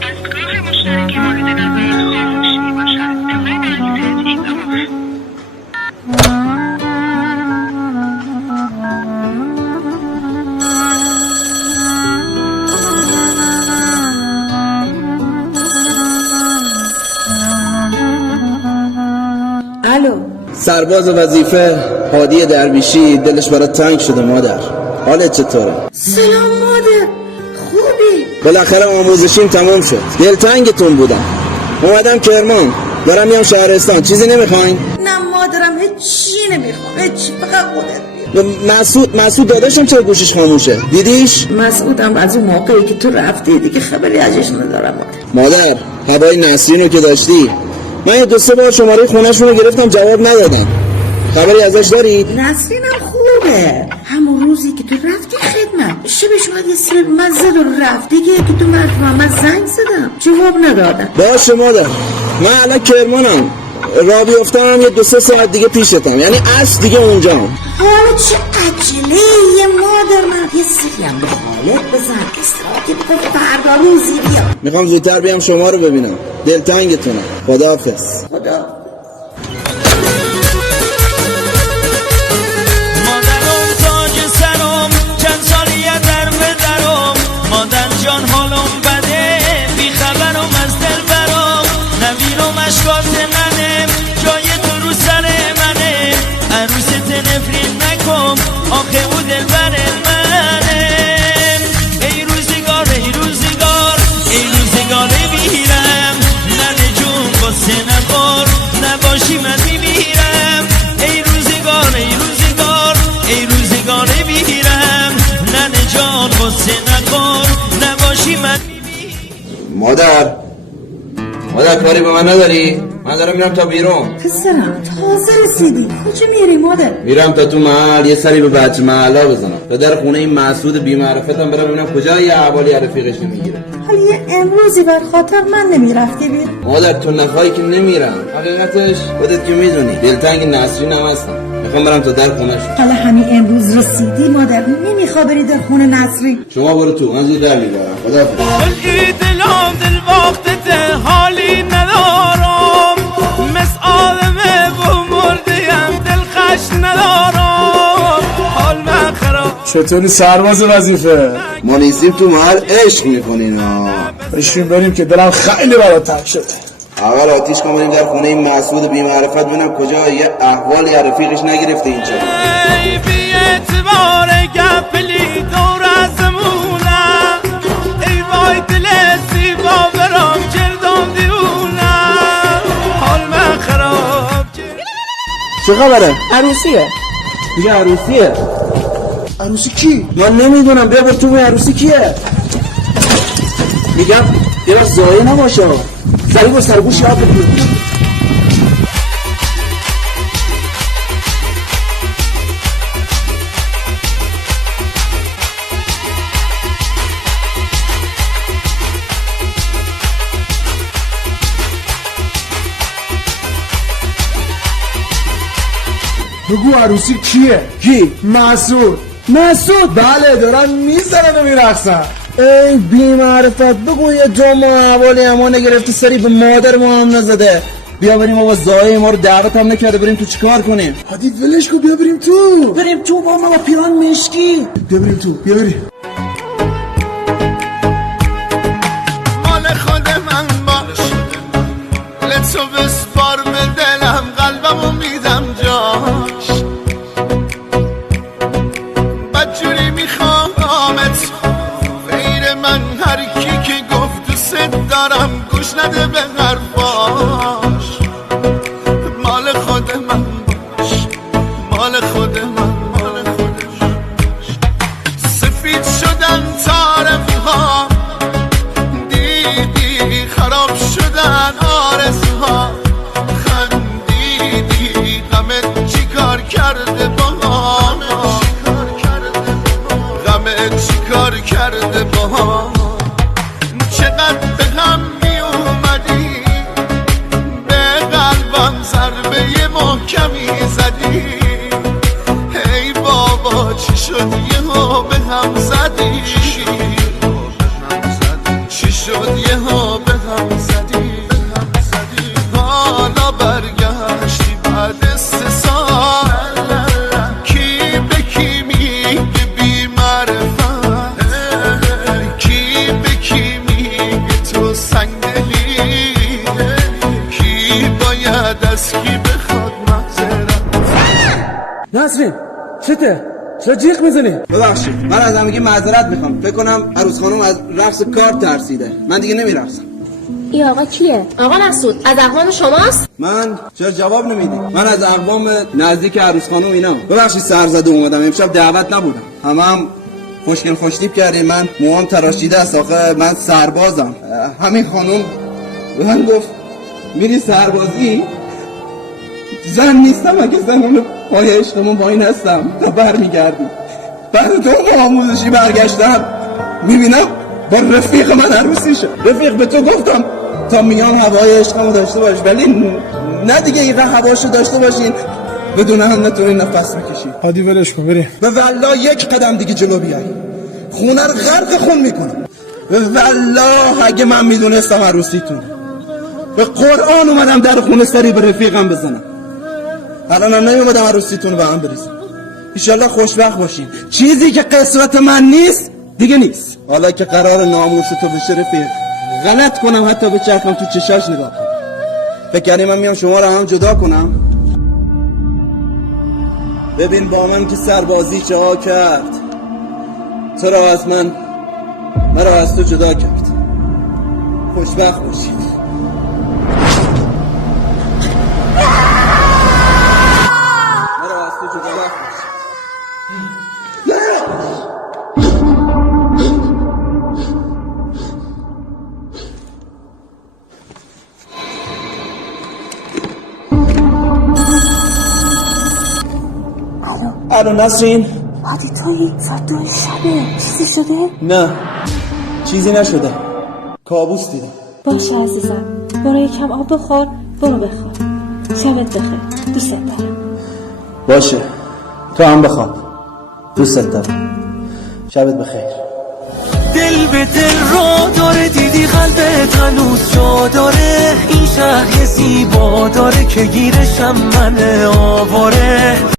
دستگاه مشترک مورد نظر خاموش می باشد. در مورد این الو سرباز وظیفه هادی درویشی، دلش برات تنگ شده مادر. حالت چطوره؟ سلام مادر، خوبی؟ بالاخره آموزشیم تموم شد. دلتنگتون بودم. اومدم کرمان، دارم میام شهرستان. چیزی نمیخواین؟ نه مادرم هیچی نمیخوام، هیچی، فقط خودت بیا. مسعود داداشم چرا گوشش خاموشه؟ دیدیش؟ مسعودم از اون موقعی که تو رفتی دیگه خبری ازش ندارم مادر. هوای نسرین رو که داشتی، من یه 2-3 بار شماره خونه‌شون رو گرفتم جواب ندادن. خبری ازش داری؟ نسرینم خوبه. همون روزی که تو رفتی خدمت شبش اومد یه سر مزد رو رفت دیگه که تو محمد زنگ زدم جواب ندادن. باشه مادر، من الان کرمانم، راه بیفتم یه 2-3 ساعت دیگه پیشتم، یعنی عصر دیگه اونجام. حالا چه عجله یه مادر، من یه سری هم به حالت بزن استراحتی بکن فردا روزی بیا. میخوام زودتر بیام شما رو ببینم. دلتنگتونم. خداحافظ. خدا مادرم تاج سرم چند سالیه در بدرم، مادر جان حالم بده بی خبرم از دل برم، نمیرم اشکات ننم جای تو رو سر منه، عروست نفرین نکن آخه او دل بر منم. ای روزگار ای روزگار ای روزگار میرم، ننه جون باسه نخور نباشی من میمیرم. ای روزگار ای روزگار ای روزگار میرم، ننه جان باسه نخور نباشی من میمیرم. مادر کاری به من نداری؟ من دارم میرم تا بیرون. پسرم تازه رسیدی، کجا میری مادر؟ میرم تا تو محل یه سری به بچه محلا بزنم، تا در خونه این مسعود بی معرفتم برم ببینم کجا یه احوالی رفیقش نمیگیره. حالا یه امروزی بر خاطر من نمیرفتی بیر؟ مادر تو نخواهی که نمیرم، حقیقتش خودت که میدونی دلتنگ نسرین هم هستم، میخوام برم تا در خونه‌ش. حالا همین امروز رسیدی مادر، نمیخوا بری در خونه نسرین؟ شما برو تو، من زود در میبرم. خداحافظ. دلم دل وقتت حالی ندارم، مثل آدمه و مردیم دل خش ندارم، حال من خراب. چطوری سرباز وظیفه؟ ما نیستیم تو محل عشق میکنین ها. بشین بریم که دلم خیلی برات تنگ شده. اول آتیش کنم بریم در خونه این مسعود بی معرفت ببینم کجا یه احوالی رفیقش نگرفته اینجا. ای بی اعتبار گپلی دور ازمونم، ای وای دل زیبا برام جردم دیونم، حال من خراب. چه خبره؟ عروسیه. دیگه عروسیه؟ عروسی کی؟ من نمیدونم، بیا بر تو عروسی کیه؟ میگم یه بار زایه نباشه، سریع با سرگوش یاد بکنی. بگو عروسی کیه؟ کی؟ مسعود. مسعود؟ بله دارن میزنن و میرقصن. ای بی معرفت، بگو یه جا ما حوالی اما نگرفتی سری به مادر ما هم نزده. بیا بریم بابا، زایه ما رو دعوت هم نکرده، بریم تو چیکار کنیم؟ حدید ولش کن، بیا بریم تو. بریم تو با ما پیران مشکی. بیا بریم تو، بیا بریم. مال خود من باش، لطفو بسپار به دلم، قلبمو میدم جاش، بدجوری میخوامت غیر من، هر کی که گفت دوست دارم گوش نده به حرفاش. مال خود من باش، مال خود من، مال خودش. سفید شدن طرفها، دیدی خراب شدن آرزوها، خندیدی غمت چی کار کرده با هم، غمت چی کار کرده با هم. چقدر به غم می اومدی، به قلبم ضربه محکمی زدی، ای بابا چی شد یه هم زدی چی شد یه ها به هم زدی حالا برگشتی بعد 3 سال کی به کی میگه بی معرفت کی به کی میگه تو سنگدلی کی باید از کی بخواد معذرت نسرین چته؟ چرا جیغ میزنی؟ ببخشید من از همگی معذرت میخوام. فکر کنم عروس خانم از رقص کارت ترسیده. من دیگه نمیرقصم. این آقا کیه؟ آقا مسعود از اقوام شماست؟ من چرا جواب نمیدی؟ من از اقوام نزدیک عروس خانم اینا. ببخشید سرزده اومدم. امشب دعوت نبودم. هم خوشگل خوشتیپ کردیم. من موهام تراشیده است. آخه من سربازم. همین خانم به من گفت میری سربازی؟ زن نیستم اگه زنم پای عشقمون با این هستم تا برمیگردیم. بعد 2 ماه آموزشی برگشتم میبینم با رفیق من عروسی شد. رفیق به تو گفتم تا میان هوای عشقمو داشته باش، ولی نه دیگه این هواشو داشته باشین بدون هم نتونی نفس بکشی. هادی ولش کن بریم. به والله 1 قدم دیگه جلو بیای خونه رو غرق خون میکنم. به والله اگه من میدونستم عروسیتون به قرآن اومدم در خونه سری به رفیقم بزنم. الان نمیومدم عروسیتون رو به هم بریزم. ایشالله خوشبخت باشین. چیزی که قسمت من نیست دیگه نیست. حالا که قرار ناموس تو بشه رفیق غلط کنم حتی به چرخم تو چشاش نگاه کنم. فکر کردی من میام شما رو هم جدا کنم؟ ببین با من که سربازی چه ها کرد. تو را از من مرا از تو جدا کرد. خوشبخت باشید. الو نسرین. هادی تویی فدای شبه چیزی شده؟ نه چیزی نشده. کابوس دیدم. باشه عزیزم برو یکم آب بخور. برو بخواب. شبت بخیر. دوست دارم. باشه تو هم بخواب. دوست دارم. شبت بخیر. دل به دل را داره دیدی قلبت هنوز جا داره این شهر زیبا داره که گیرشم من آواره